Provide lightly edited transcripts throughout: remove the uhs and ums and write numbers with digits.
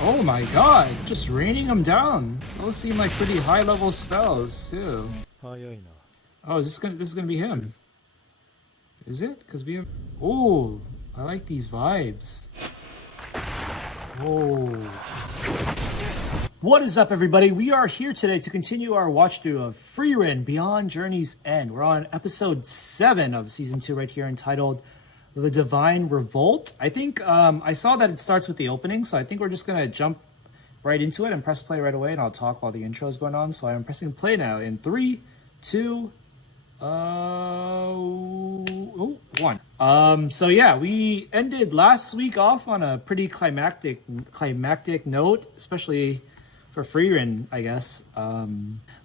Oh my god, just raining them down. Those seem like pretty high level spells too. Oh, this is gonna be him. Is it? Because we have. Oh, I like these vibes. Oh. What is up, everybody? We are here today to continue our watch through of Frieren Beyond Journey's End. We're on episode 7 of season 2 right here, entitled The Divine Revolt. I think I saw that it starts with the opening, so I think we're just gonna jump right into it and press play right away, and I'll talk while the intro is going on. So I'm pressing play now in 3, 2, 1. So yeah, we ended last week off on a pretty climactic note, especially for Frieren, I guess.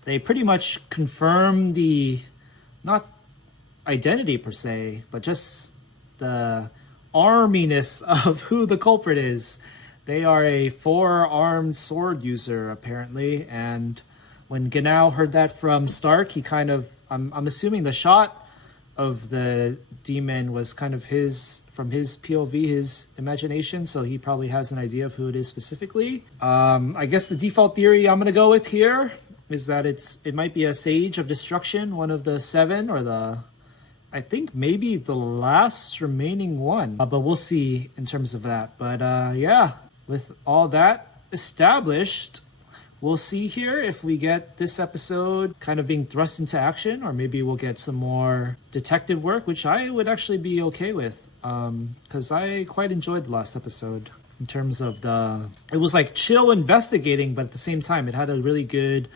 They pretty much confirm the, not identity per se, but just the arminess of who the culprit is. They are a 4-armed sword user, apparently, and when Genau heard that from Stark, he kind of, I'm assuming the shot of the demon was kind of from his POV, his imagination, so he probably has an idea of who it is specifically. I guess the default theory I'm gonna go with here is that it might be a Sage of Destruction, one of the 7, or I think maybe the last remaining one, but we'll see in terms of that. But yeah, with all that established, we'll see here if we get this episode kind of being thrust into action, or maybe we'll get some more detective work, which I would actually be okay with, because I quite enjoyed the last episode in terms of it was like chill investigating, but at the same time, it had a really good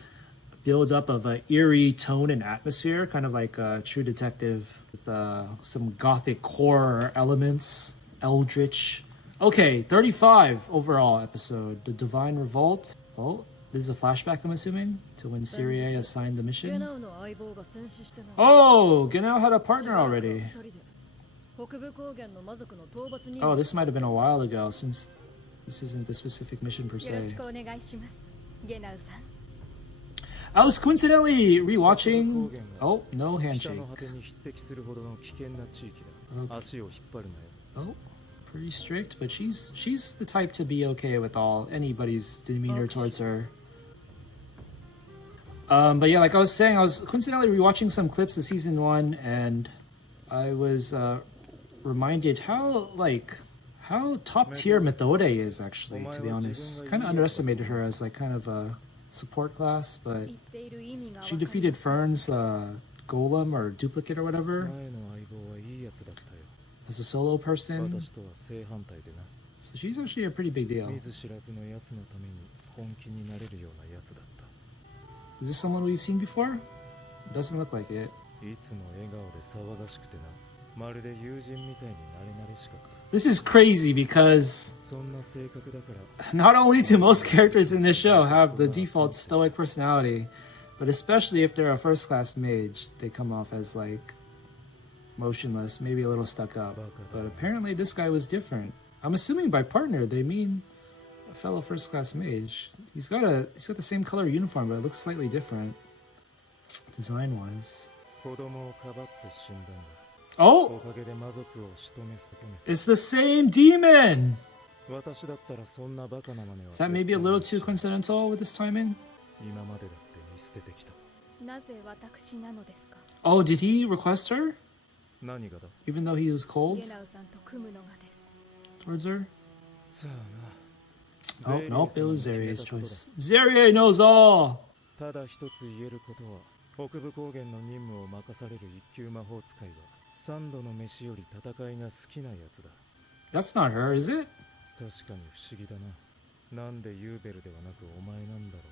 build up of an eerie tone and atmosphere, kind of like a True Detective with some gothic horror elements, eldritch. Okay, 35 overall episode, The Divine Revolt. Oh, this is a flashback, I'm assuming, to when Syria assigned the mission. Oh, Genau had a partner already. Oh, this might have been a while ago, since this isn't the specific mission per se. I was coincidentally rewatching. Oh, no handshake. Oh, pretty strict, but she's the type to be okay with anybody's demeanor towards her. But yeah, like I was saying, I was coincidentally rewatching some clips of season 1, and I was reminded how top tier Methode is, actually, to be honest. Kind of underestimated her as like kind of a support class, but she defeated Fern's golem or duplicate or whatever as a solo person, so she's actually a pretty big deal. Is this someone we've seen before? It doesn't look like it. This is crazy because not only do most characters in this show have the default stoic personality, but especially if they're a first class mage, they come off as like motionless, maybe a little stuck up. But apparently this guy was different. I'm assuming by partner they mean a fellow first class mage. He's got the same color uniform, but it looks slightly different design wise. Oh! It's the same demon! Is that maybe a little too coincidental with this timing? Oh, did he request her? Even though he was cold towards her? Oh, nope, it was Zerie's choice. Zerie knows all! That's not her, is it?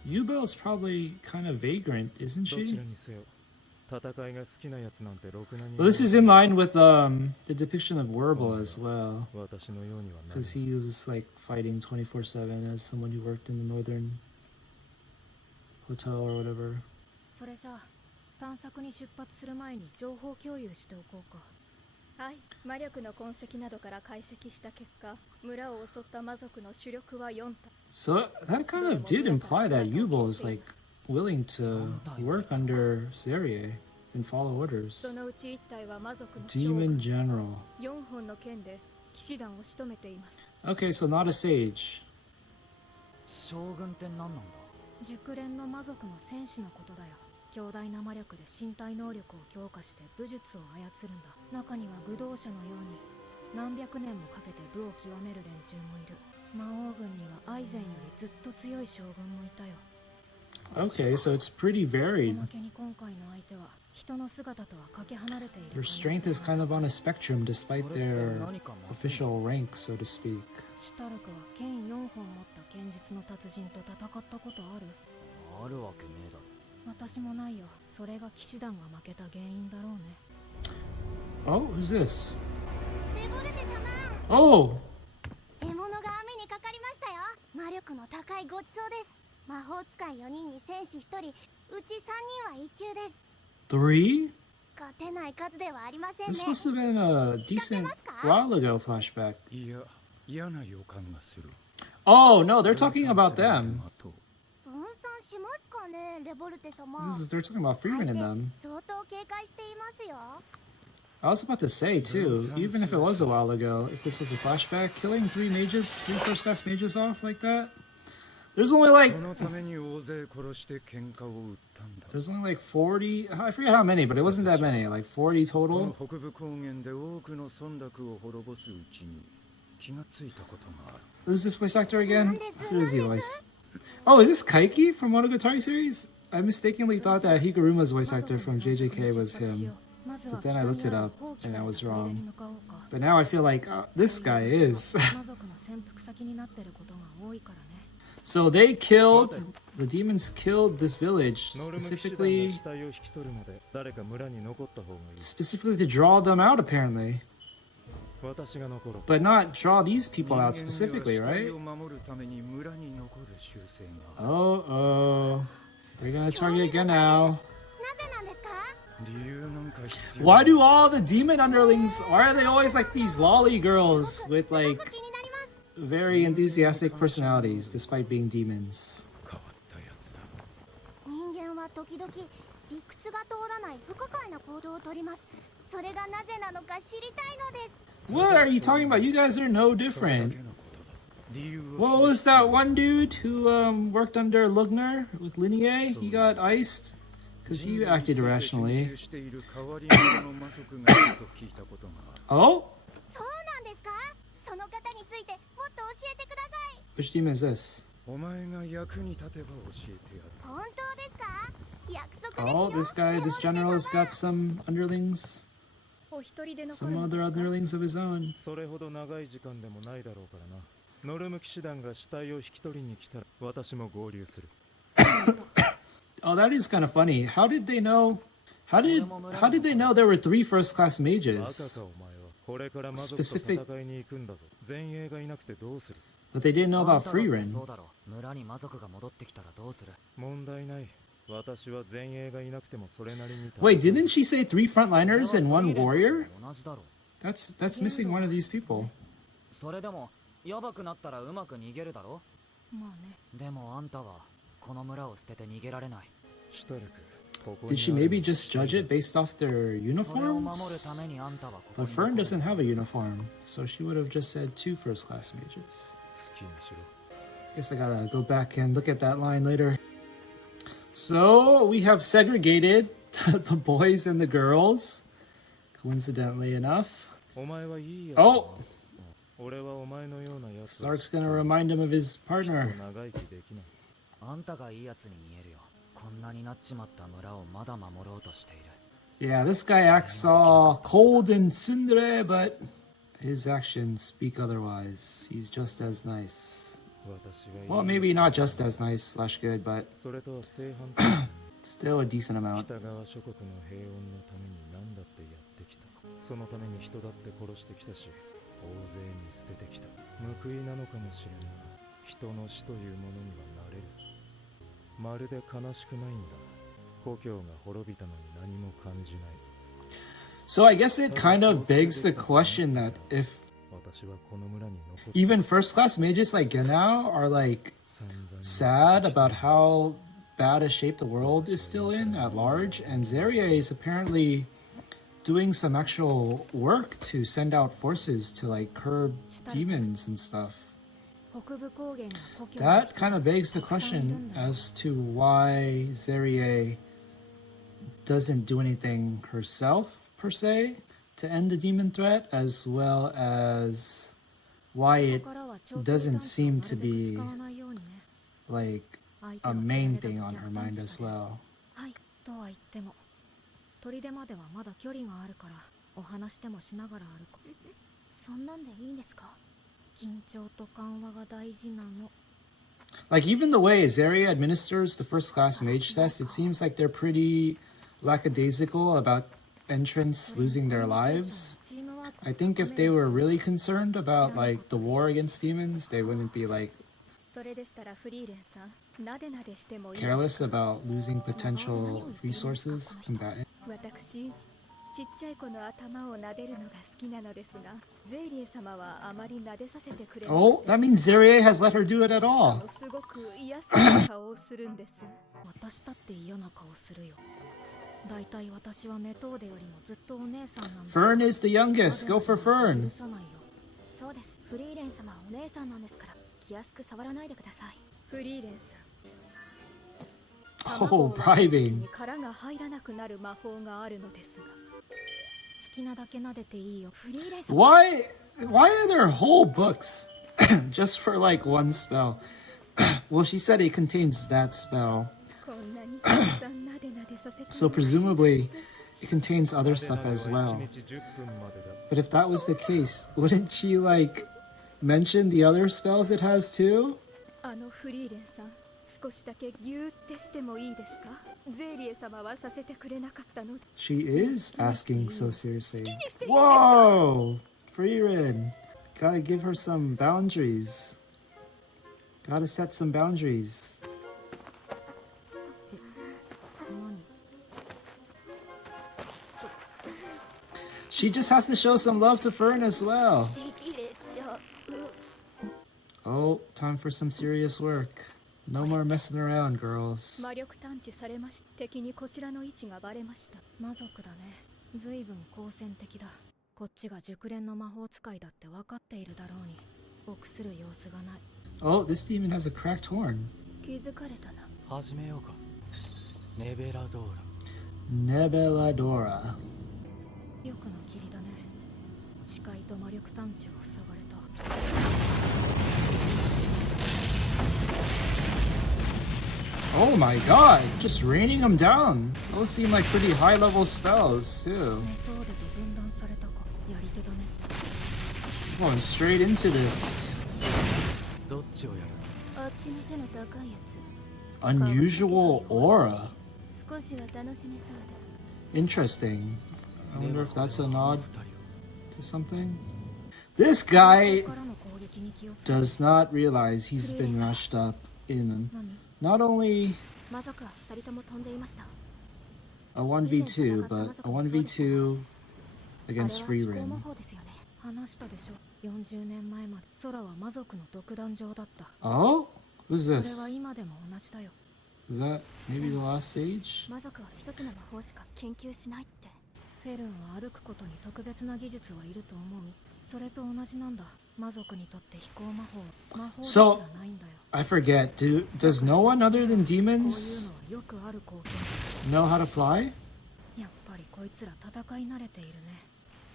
Yubel's probably kind of vagrant, isn't she? Well, this is in line with the depiction of Werble as well, because he was like fighting 24/7 as someone who worked in the northern hotel or whatever. So that kind of did imply that Yubel is like willing to work under Zerie and follow orders. Demon General. Okay, so not a sage. 将軍って何なんだ。熟練の魔族の戦士のことだよ。強大な魔力で身体能力を強化して武術を操るんだ。中には愚道者のように何百年もかけて武を極める連中もいる。魔王軍にはアイゼンよりずっと強い将軍もいたよ。Okay, so it's pretty varied. おまけに今回の相手は人の姿とはかけ離れている。 Their strength is kind of on a spectrum despite their official rank, so to speak. シュタルクは剣4本持った剣術の達人と戦ったことある？あるわけねえだろ。私もないよ。それが騎士団が負けた原因だろうね。 Oh, who's this? デボルテ様。 Oh! 獲物が網にかかりましたよ。魔力の高いごちそうです。魔法使い4人に戦士1人、うち3人は1級です。 3? 勝てない数ではありませんね。 This must have been a decent while ago flashback. いや、嫌な予感がする。 Oh, no, they're talking about them. 分散しますかね、レボルテ様。 They're talking about Frieren and them. 相当警戒していますよ。 I was about to say, too, even if it was a while ago, if this was a flashback, killing three first class mages off like that? There's only like 40, I forget how many, but it wasn't that many, like 40 total. Who's this voice actor again? Who is he voice? Oh, is this Kaiki from Monogatari series? I mistakenly thought that Higuruma's voice actor from JJK was him, but then I looked it up and I was wrong. But now I feel like this guy is. So the demons killed this village specifically to draw them out, apparently. But not draw these people out specifically, right? Oh, they're gonna target again now. Why do all the demon underlings, why are they always like these lolly girls with like very enthusiastic personalities despite being demons? What are you talking about? You guys are no different. What was that one dude who worked under Lugner with Linear? He got iced because he acted irrationally. Oh? Which demon is this? Oh, this guy, this general's got some underlings. Some other underlings of his own. Oh, that is kind of funny. How did they know? How did they know there were 3 first-class mages? Specific. But they didn't know about Frieren. Wait, didn't she say 3 frontliners and 1 warrior? That's missing one of these people. Did she maybe just judge it based off their uniforms? But Fern doesn't have a uniform, so she would have just said 2 first-class mages. Guess I gotta go back and look at that line later. So we have segregated the boys and the girls, coincidentally enough. Oh! Stark's gonna remind him of his partner. Yeah, this guy acts all cold and tsundere, but his actions speak otherwise. He's just as nice. Well, maybe not just as nice / good, but still a decent amount. So I guess it kind of begs the question that if even first-class mages like Genau are like sad about how bad a shape the world is still in at large, and Zeria is apparently doing some actual work to send out forces to like curb demons and stuff. 北部高原が故郷 That kind of begs the question as to why Zerie doesn't do anything herself, per se, to end the demon threat, as well as why it doesn't seem to be like a main thing on her mind as well. はいとは言っても砦まではまだ距離があるからお話でもしながら歩こう。そんなんでいいんですか？緊張と緩和が大事なの。 Like, even the way Zeria administers the first class mage test, it seems like they're pretty lackadaisical about entrants losing their lives. I think if they were really concerned about like the war against demons, they wouldn't be like それでしたらフリーレンさん、なでなでしてもいい careless about losing potential resources combatant. 私、ちっちゃい子の頭を撫でるのが好きなのですが、ゼイリエ様はあまり撫でさせてくれない。 Oh, that means Zeria has let her do it at しか all. もすごく嫌そうな顔をするんです。私だって嫌な顔するよ。だいたい私はメトーデよりもずっとお姉さんなんだ。 Fern is the youngest. Go for Fern. 許さないよ。そうです。フリーレン様はお姉さんなんですから気安く触らないでください。フリーレンさん。 Oh, bribing. 殻が入らなくなる魔法があるのですが。好きなだけ撫でていいよ。フリーレン様。 Why are there whole books just for like one spell? Well, she said it contains that spell. こんなにたくさんなでなでさせて。 So presumably it contains other stuff as well. But if that was the case, wouldn't she like mention the other spells it has too? あのフリーレンさん、少しだけギューってしてもいいですか？ゼイリエ様はさせてくれなかったので。 She is asking so seriously. Whoa! Frieren! Gotta give her some boundaries. Gotta set some boundaries. 何 She just has to show some love to Fern as well. ちぎれちゃう。 Oh, time for some serious work. No more messing around, girls. 魔力探知されまし、敵にこちらの位置がバレました。魔族だね。随分好戦的だ。こっちが熟練の魔法使いだって分かっているだろうに臆する様子がない。 Oh, this demon has a cracked horn. 気づかれたな。始めようか。ネベラドーラ。 Nebeladora. よくの霧だね。視界と魔力探知を塞がれた。 Oh my god, just raining them down. Those seem like pretty high level spells, too. メトーデと分断されたか。やり手だね。 Going straight into this. どっちをやる？あっちの背の高いやつ。 Unusual aura. 少しは楽しめそうだ。 Interesting. I wonder if that's a nod to something. This guy からの攻撃に気をつけ。 does not realize he's been mashed up in 何 not only 魔族は二人とも飛んでいました。 a 1v2, but a 1v2 against あれは飛行 Frieren. 魔法ですよね。話したでしょ。40年前まで空は魔族の独壇場だった。 Oh? Who's それ this? は今でも同じだよ。 Is that maybe the last sage? 魔族は一つの魔法しか研究しないって。フェルンは歩くことに特別な技術はいると思う。それと同じなんだ。魔族にとって飛行魔法。魔法ですらないんだよ。 I forget. Does no one other than こういう demons のはよくある光景。 know how to fly? やっぱりこいつら戦い慣れているね。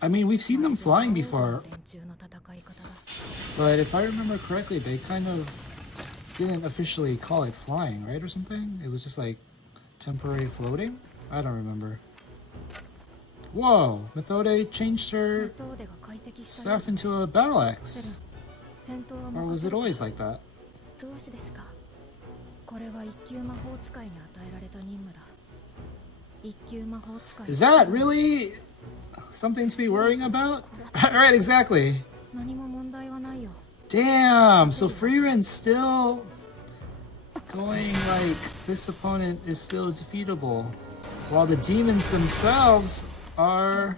I mean, we've seen them flying before, 連中の戦い方だ。 but if I remember correctly, they kind of didn't officially call it flying, right, or something? It was just like temporary floating? I don't remember. Whoa! Methode changed メ her トーデが快適したよ。 staff into a battle フェルン axe. 戦闘は Or 任 was せ it る。 always like that? どうしてですか？これは一級魔法使いに与えられた任務だ。一級魔法使い。 Is that really something to be worrying about? Right, exactly. 何も問題はないよ。 Damn, so Frieren's still going like this opponent is still defeatable, while the demons themselves are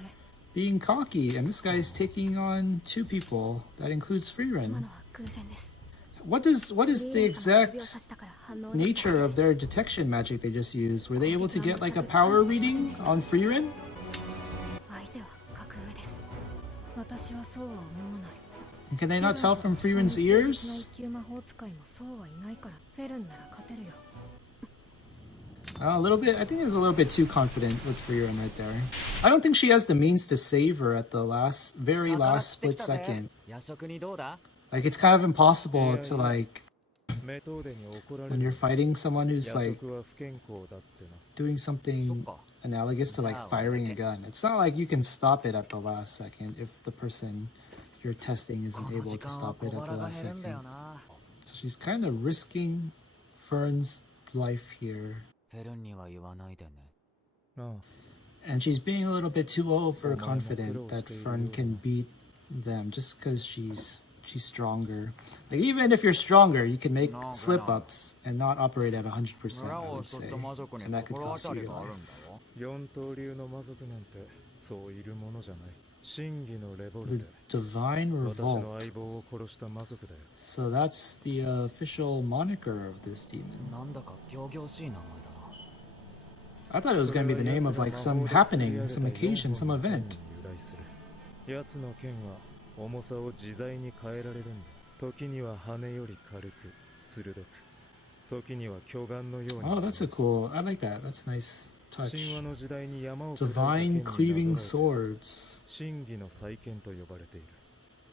being cocky, and this guy's taking on two people. That includes 今 Frieren. のは偶然です。 What is the フリーレン様が指を exact さしたから反応できた。 nature of their detection magic they just used? Were they able to get like a power reading on Frieren? 相手は格上です。私はそうは思わない。Can they not tell from Frieren's ears? 一級魔法使いもそうはいないからフェルンなら勝てるよ。 A little bit. I think it's a little bit too confident with Frieren right there. I don't think she has the means to save her at the very last split second. 夜食にどうだ？ Like it's kind of impossible to like when you're fighting someone who's like doing something analogous to like firing a gun. It's not like you can stop it at the last second if the person you're testing isn't able to stop it at the last second. So she's kind of risking Fern's life here. フェルンには言わないでね。 And she's being a little bit too overconfident that Fern can beat them just because she's stronger. Like even if you're stronger, you can make slip-ups and not operate at 100%, I would say. And that could cost you your life. 四刀流の魔族なんてそういるものじゃない。真偽のレボル The で Divine 私の Revolt. 相棒を殺した魔族だよ。 So that's the official moniker of this demon. なんだか仰々しい名前だな。 I thought it was going to be the name of like some happening, some occasion, some event. 奴の剣は重さを自在に変えられるんだ。時には羽より軽く鋭く、時には巨岩のように。 Oh, that's a cool. I like that. That's a nice touch. 神話の時代に山を下った剣 Divine に cleaving なぞらえて swords. 真偽の再建と呼ばれている。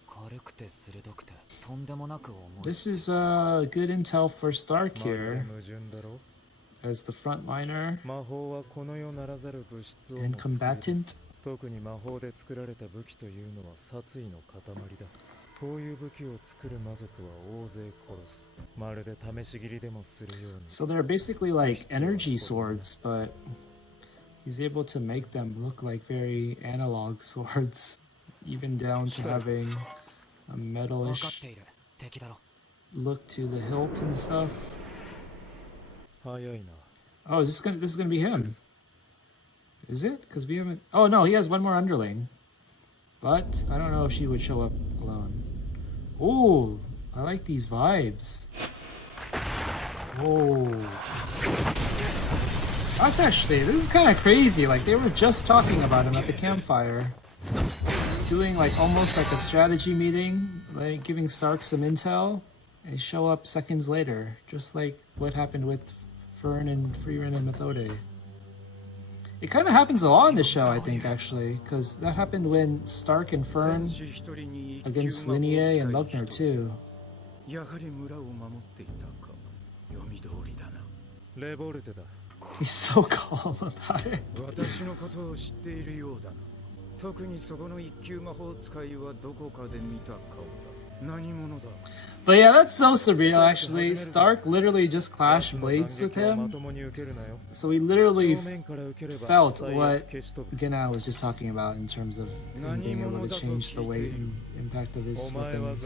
軽くて鋭くてとんでもなく重い。 This is good intel for Stark まるで here 矛盾だろ。 as the frontliner 魔法はこの世ならざる物質を and も作り出 combatant. す。特に魔法で作られた武器というのは殺意の塊だ。こういう武器を作る魔族は大勢殺す。まるで試し斬りでもするように。 So they're basically like energy swords, but he's able to make them look like very analog swords, even down to having a 分かっ metalish ている。敵だろ。 look to the hilt and stuff. 早いな。 Oh, this is gonna be him. Is it? Because we haven't. Oh no, he has one more underling. But I don't know if she would show up alone. Oh, I like these vibes. Oh, that's actually, this is kind of crazy. Like they were just talking about him at the campfire, doing like almost like a strategy meeting, like giving Stark some intel. And they show up seconds later, just like what happened with Fern and Frieren and Methode. It kind of happens a lot in the show, I think, actually, because that happened when Stark and Fern against Linnea and Lugner too. やはり村を守っていたか。読み通りだな。レボルテだ。 He's so calm about it. 私のことを知っているようだな。特にそこの一級魔法使いはどこかで見た顔だ。何者だ。 But yeah, that's so surreal, actually. Stark literally just clashed blades with him. So he literally felt what Gena was just talking about in terms of him being able to change the weight and impact of his weapons.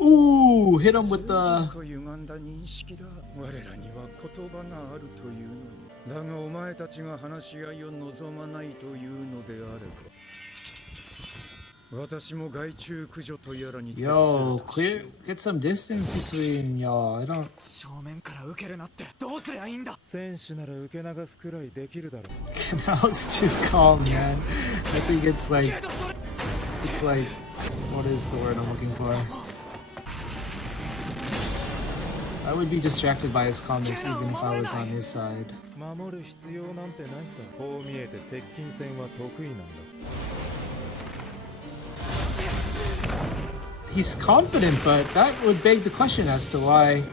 Ooh, hit him with the... だがお前たちが話し合いを望まないというのであれば Yo, clear, get some distance between y'all. I don't. 正面から受けるなってどうすりゃいいんだ。戦士なら受け流すくらいできるだろう。 Now it's too calm, man. I think it's like, what is the word I'm looking for? I would be distracted by his calmness even if I was on his side. 守る必要なんてないさ。こう見えて接近戦は得意なんだ。 He's confident, but that would beg the question as to why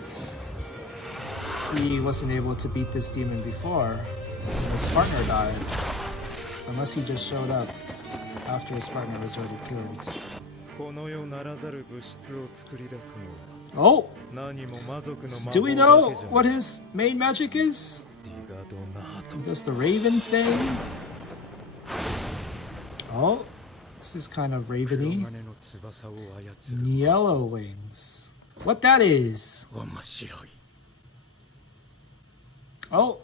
he wasn't able to beat this demon before when his partner died. Unless he just showed up after his partner was already killed. この世ならざる物質を作り出すのは Oh! 何も魔族の魔法 Do we だ know けじゃない。 what his main magic is? ディガドナート。 Does the Ravens thing? Oh, this is kind of 黒 raveny. 金の翼を操る。 Yellow wings. What that is? 面白い。 Oh.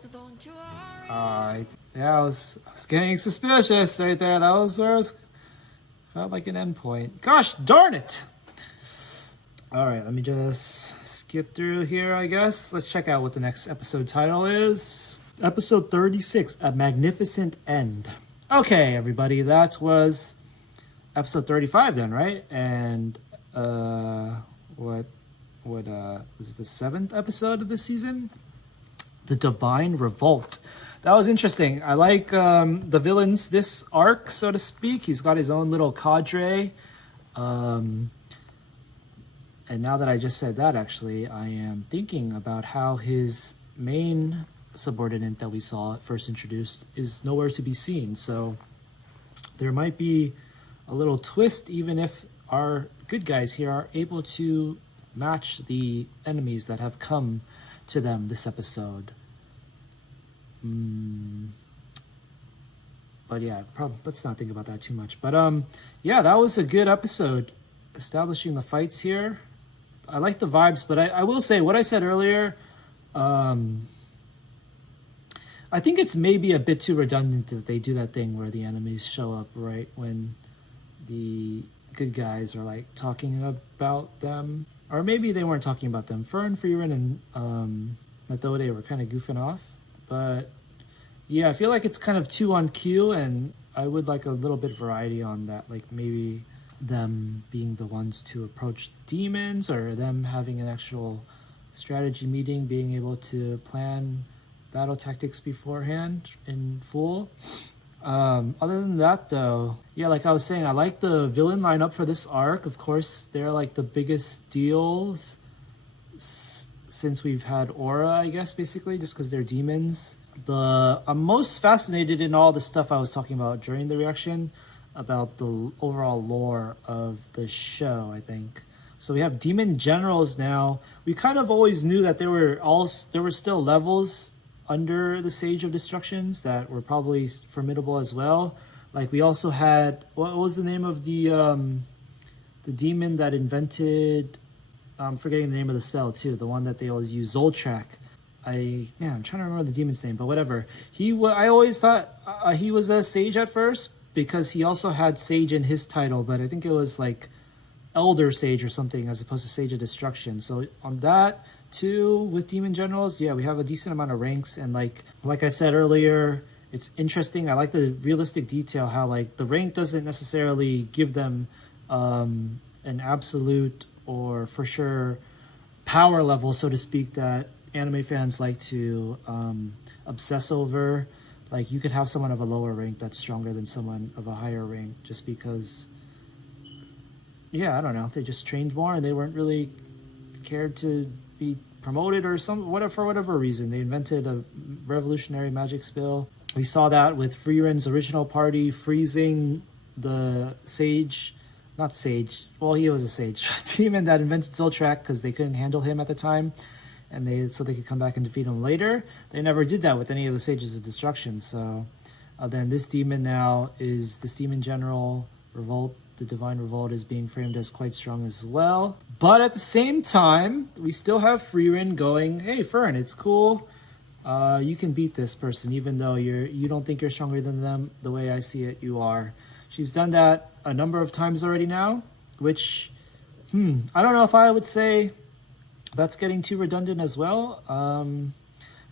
Yeah, I was getting suspicious right there. That was where it felt like an endpoint. Gosh darn it! Alright, let me just skip through here, I guess. Let's check out what the next episode title is. Episode 36, A Magnificent End. Okay, everybody, that was episode 35 then, right? And what is it, the 7th episode of the season? The Divine Revolt. That was interesting. I like the villains this arc, so to speak. He's got his own little cadre. And now that I just said that, actually, I am thinking about how his main subordinate that we saw first introduced is nowhere to be seen. So there might be a little twist, even if our good guys here are able to match the enemies that have come to them this episode. But yeah, let's not think about that too much. But yeah, that was a good episode, establishing the fights here. I like the vibes, but I will say what I said earlier. I think it's maybe a bit too redundant that they do that thing where the enemies show up right when the good guys are like talking about them, or maybe they weren't talking about them. Frieren and Methode were kind of goofing off, but yeah, I feel like it's kind of too on cue, and I would like a little bit variety on that, like maybe them being the ones to approach demons, or them having an actual strategy meeting, being able to plan battle tactics beforehand in full. Other than that though, yeah, like I was saying, I like the villain lineup for this arc. Of course, they're like the biggest deals since we've had Aura, I guess, basically, just because they're demons. I'm most fascinated in all the stuff I was talking about during the reaction about the overall lore of the show, I think. So we have demon generals now. We kind of always knew that there were still levels under the Sage of Destructions that were probably formidable as well. Like we also had, what was the name of the demon that invented, I'm forgetting the name of the spell too, the one that they always use, Zoltrak. I'm trying to remember the demon's name, but whatever. I always thought he was a sage at first because he also had sage in his title, but I think it was like Elder Sage or something as opposed to Sage of Destruction. So on that too, with demon generals, yeah, we have a decent amount of ranks, and like I said earlier, it's interesting. I like the realistic detail, how like the rank doesn't necessarily give them an absolute or for sure power level, so to speak, that anime fans like to obsess over. Like you could have someone of a lower rank that's stronger than someone of a higher rank just because, yeah, I don't know, they just trained more and they weren't really cared to be promoted or for whatever reason. They invented a revolutionary magic spell. We saw that with Frieren's original party freezing the sage, not sage, well, he was a sage demon that invented Zoltrak because they couldn't handle him at the time, and so they could come back and defeat him later. They never did that with any of the Sages of Destruction. So then this demon now is this demon general revolt. The Divine Revolt is being framed as quite strong as well. But at the same time, we still have Frieren going, hey, Fern, it's cool. You can beat this person, even though you don't think you're stronger than them. The way I see it, you are. She's done that a number of times already now, which, I don't know if I would say that's getting too redundant as well.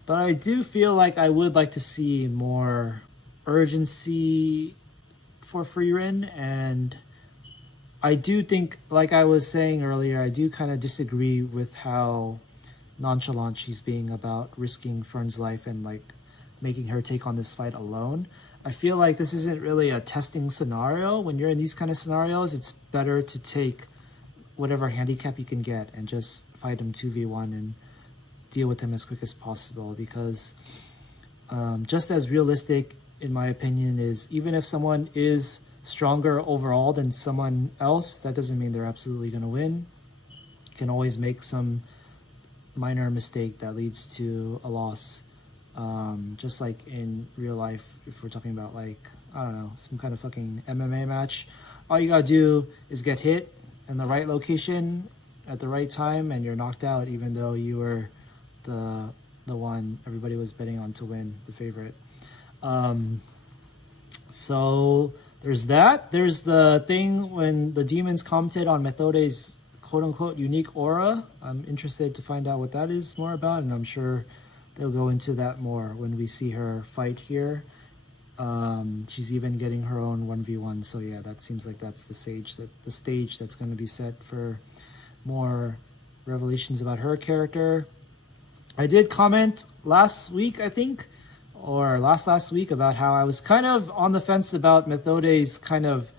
But I do feel like I would like to see more urgency for Frieren, and I do think, like I was saying earlier, I do kind of disagree with how nonchalant she's being about risking Fern's life and like making her take on this fight alone. I feel like this isn't really a testing scenario. When you're in these kind of scenarios, it's better to take whatever handicap you can get and just fight him 2v1 and deal with him as quick as possible, because just as realistic, in my opinion, is even if someone is stronger overall than someone else, that doesn't mean they're absolutely going to win. You can always make some minor mistake that leads to a loss. Just like in real life, if we're talking about like, I don't know, some kind of fucking MMA match, all you gotta do is get hit in the right location at the right time and you're knocked out, even though you were the one everybody was betting on to win, the favorite. So there's that. There's the thing when the demons commented on Methode's quote-unquote unique aura. I'm interested to find out what that is more about, and I'm sure they'll go into that more when we see her fight here She's even getting her own 1v1. So yeah, that seems like that's the stage that's going to be set for more revelations about her character. I did comment last week, I think, or last week, about how I was kind of on the fence about Methode's kind of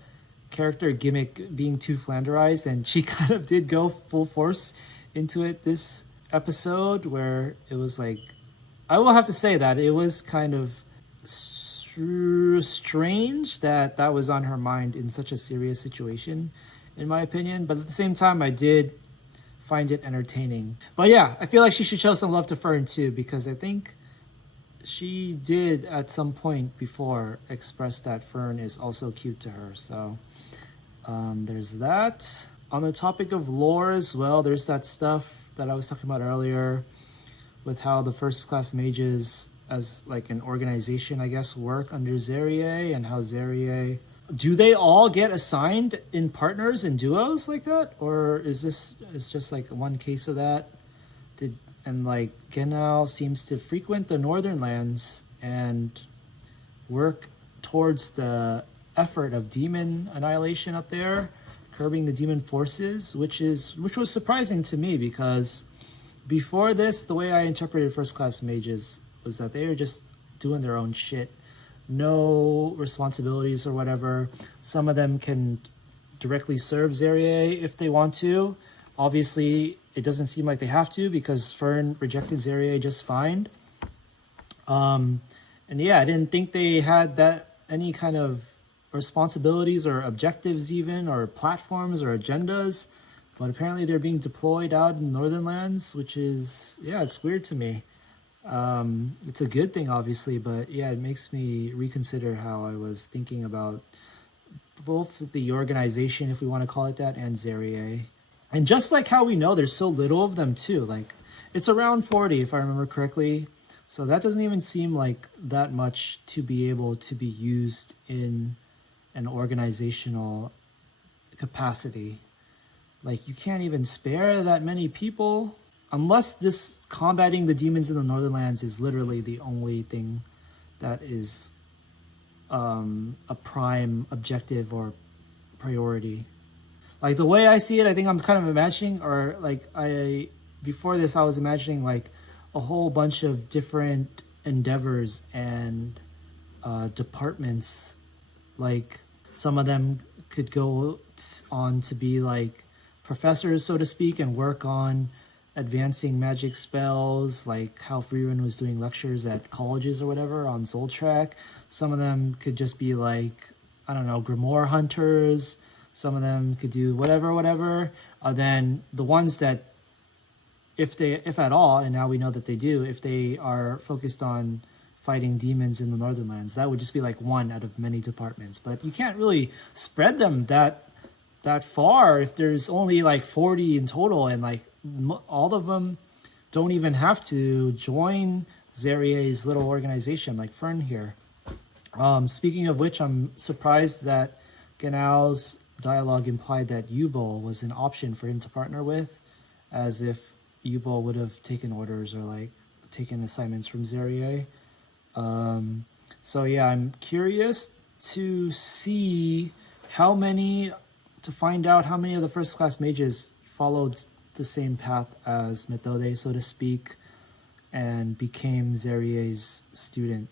character gimmick being too flanderized, and she kind of did go full force into it this episode, where it was like, I will have to say that it was kind of strange that that was on her mind in such a serious situation, in my opinion. But at the same time, I did find it entertaining. But yeah, I feel like she should show some love to Fern too, because I think she did at some point before express that Fern is also cute to her. So there's that. On the topic of lore as well, there's that stuff that I was talking about earlier with how the first class mages as like an organization, I guess, work under Zerier, and how Zerier, do they all get assigned in partners and duos like that? Or is just like one case of that? And like Genau seems to frequent the northern lands and work towards the effort of demon annihilation up there, curbing the demon forces, which was surprising to me, because before this, the way I interpreted first class mages was that they were just doing their own shit, no responsibilities or whatever. Some of them can directly serve Zerier if they want to. Obviously, it doesn't seem like they have to, because Fern rejected Zerier just fine. And yeah, I didn't think they had that any kind of responsibilities or objectives even, or platforms or agendas. But apparently they're being deployed out in northern lands, which is, yeah, it's weird to me. It's a good thing, obviously, but yeah, it makes me reconsider how I was thinking about both the organization, if we want to call it that, and Zerier. And just like how we know there's so little of them too, like it's around 40 if I remember correctly, so that doesn't even seem like that much to be able to be used in an organizational capacity. Like, you can't even spare that many people, unless this combating the demons in the northern lands is literally the only thing that is a prime objective or priority. Like, the way I see it, I think I'm kind of imagining, or like before this I was imagining like a whole bunch of different endeavors and departments. Like, some of them could go on to be like professors, so to speak, and work on advancing magic spells, like how Frieren was doing lectures at colleges or whatever on Zoltrak. Some of them could just be like, I don't know, grimoire hunters. Some of them could do whatever. Then the ones that, if at all, and now we know that they do, if they are focused on fighting demons in the northern lands, that would just be like one out of many departments. But you can't really spread them that far if there's only like 40 in total, and like all of them don't even have to join Zerier's little organization like Fern here. Speaking of which, I'm surprised that Genau's dialogue implied that Yubel was an option for him to partner with, as if Yubel would have taken orders or like taken assignments from Zerier. So yeah, I'm curious to find out how many of the first class mages followed the same path as Methode, so to speak, and became Zerier's student.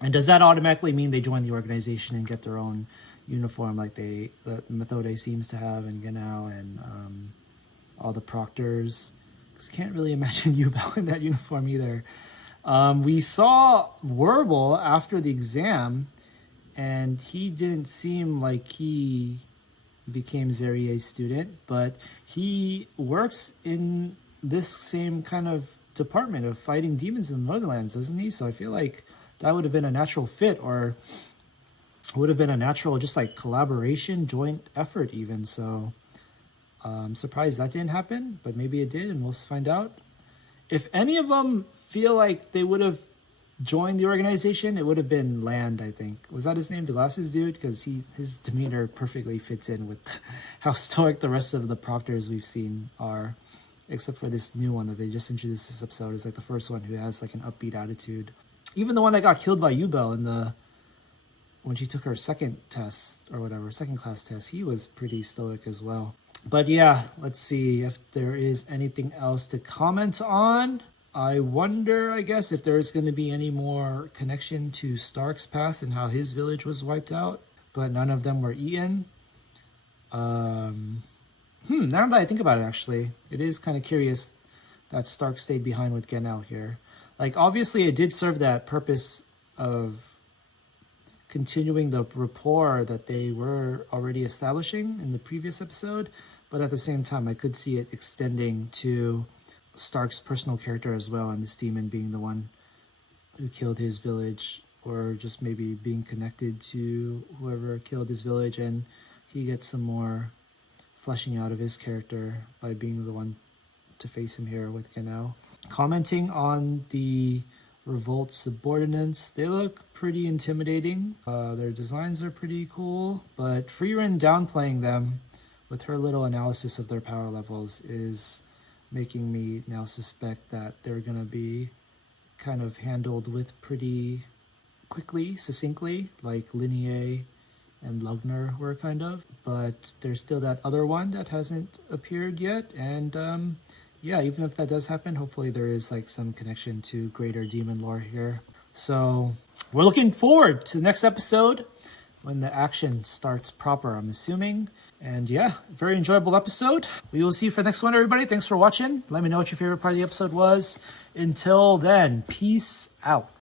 And does that automatically mean they join the organization and get their own uniform like that Methode seems to have, and Genau and all the proctors? Because can't really imagine Yubel in that uniform either. We saw Werble after the exam, and he didn't seem like he became Zerier's student, but he works in this same kind of department of fighting demons in the Northernlands, doesn't he? So I feel like that would have been a natural fit, or would have been a natural just like collaboration, joint effort even. So I'm surprised that didn't happen, but maybe it did, and we'll find out. If any of them feel like they would have joined the organization, it would have been Land, I think. Was that his name, the glasses dude? Because his demeanor perfectly fits in with how stoic the rest of the proctors we've seen are, except for this new one that they just introduced this episode. Is like the first one who has like an upbeat attitude. Even the one that got killed by Yubel in the when she took her second test or whatever, second class test, he was pretty stoic as well. But yeah, let's see if there is anything else to comment on. I wonder, I guess, if there's going to be any more connection to Stark's past and how his village was wiped out, but none of them were eaten. Now that I think about it, actually, it is kind of curious that Stark stayed behind with Genel here. Like, obviously, it did serve that purpose of continuing the rapport that they were already establishing in the previous episode, but at the same time, I could see it extending to Stark's personal character as well, and this demon being the one who killed his village, or just maybe being connected to whoever killed his village, and he gets some more fleshing out of his character by being the one to face him here with Genel. Commenting on the Revolt subordinates, they look pretty intimidating. Their designs are pretty cool, but Frieren downplaying them with her little analysis of their power levels is making me now suspect that they're going to be kind of handled with pretty quickly, succinctly, like Linnea and Lugner were kind of. But there's still that other one that hasn't appeared yet, and yeah, even if that does happen, hopefully there is like some connection to greater demon lore here. So we're looking forward to the next episode when the action starts proper, I'm assuming. And yeah, very enjoyable episode. We will see you for the next one, everybody. Thanks for watching. Let me know what your favorite part of the episode was. Until then, peace out.